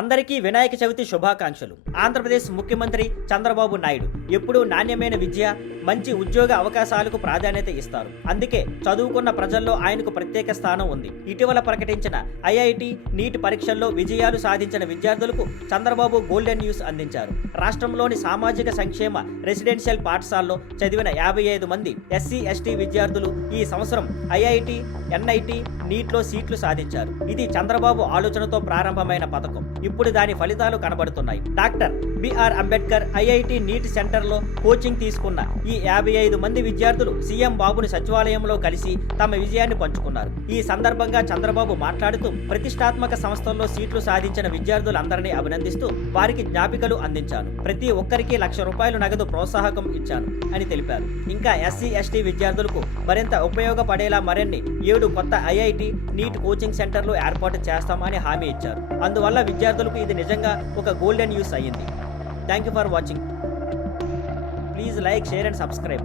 అందరికీ వినాయక చవితి శుభాకాంక్షలు. ఆంధ్రప్రదేశ్ ముఖ్యమంత్రి చంద్రబాబు నాయుడు ఎప్పుడూ నాణ్యమైన విద్య, మంచి ఉద్యోగ అవకాశాలకు ప్రాధాన్యత ఇస్తారు. అందుకే చదువుకున్న ప్రజల్లో ఆయనకు ప్రత్యేక స్థానం ఉంది. ఇటీవల ప్రకటించిన ఐఐటి నీట్ పరీక్షల్లో విజయాలు సాధించిన విద్యార్థులకు చంద్రబాబు గోల్డెన్ న్యూస్ అందించారు. రాష్ట్రంలోని సామాజిక సంక్షేమ రెసిడెన్షియల్ పాఠశాలలో చదివిన 55 మంది ఎస్సీ ఎస్టీ విద్యార్థులు ఈ సంవత్సరం ఐఐటి ఎన్ఐటి నీట్లో సీట్లు సాధించారు. ఇది చంద్రబాబు ఆలోచనతో ప్రారంభమైన పథకం. ఇప్పుడు దాని ఫలితాలు కనబడుతున్నాయి. Doctor BR Ambedkar IIT NEET సెంటర్లో కోచింగ్ తీసుకున్న ఈ 55 మంది విద్యార్థులు సీఎం బాబుని సచివాలయంలో కలిసి తమ విజయాన్ని పంచుకున్నారు. ఈ సందర్భంగా చంద్రబాబు మాట్లాడుతూ ప్రతిష్టాత్మక సంస్థల్లో సీట్లు సాధించిన విద్యార్థులందరినీ అభినందిస్తూ వారికి జ్ఞాపికలు అందించాను. ప్రతి ఒక్కరికి ₹1,00,000 నగదు ప్రోత్సాహకం ఇచ్చాను అని తెలిపారు. ఇంకా ఎస్సీ ఎస్టీ విద్యార్థులకు మరింత ఉపయోగపడేలా మరిన్ని 7 కొత్త ఐఐటి నీట్ కోచింగ్ సెంటర్లు ఏర్పాటు చేస్తామని హామీ ఇచ్చారు. అందువల్ల విద్యార్థులకు ఇది నిజంగా ఒక గోల్డెన్ న్యూస్ అయ్యింది. Thank you for watching. Please like, share and subscribe.